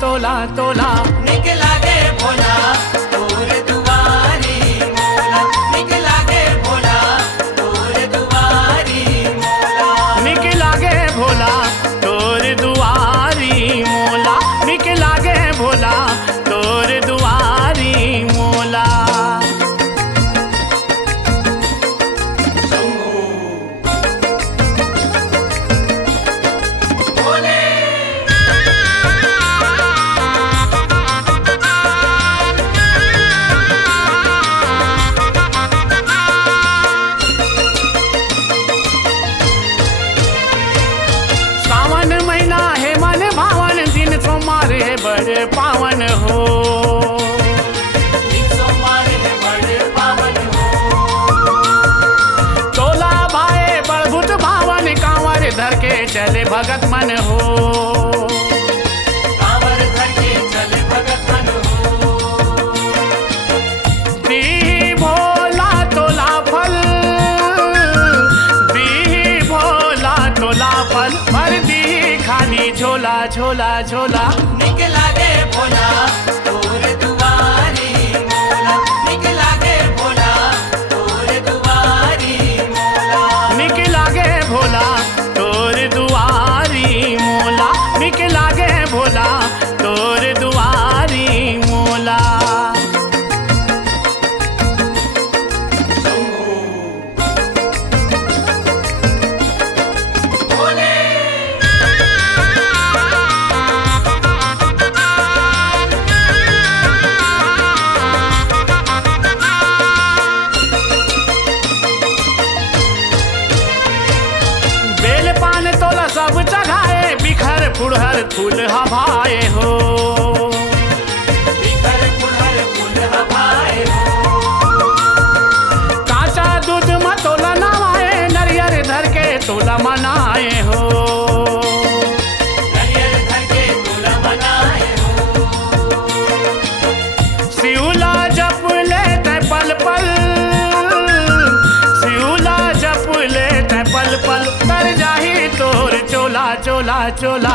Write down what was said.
तोला तोला निकला गे भोला तोर दुआरी मोला निकला गे भोला तोर दुआरी मोला निकला गे भोला तोर दुआरी मोला निकला गे भोला तोर दुआरी मोला भोले सावन महीना है मन भावन दिन सोमवार है बड़े पावन हो दिन सोमवार है बड़े पावन हो तोला भाए बड़भुत भावन कांवर धर के चले भगत मन हो कांवर धर के चले भगत मन हो दी भोला तोला फल दी भोला तोला फल भर दी खाली झोला झोला झोला निकला गे भोला तोर दुआरी मोला निकला गे भोला तोर दुआरी मोला निकला गे भोला तोर दुआरी मोला निकला गे भोला तोर दुआरी मोला भोले बेल पान तोला सब चढ़ाए बिखर फुड़हर फूल हवाए हो बिखर पुनर फूल हवाए हो काचा दूध में तोला नवाए नरियर धर के तोला मनाए हो नरियर धर के तोला मनाए हो शिवला जप ले तै पल पल शिवला जप ले तै पल पल तर जाही तोर चोला चोला चोला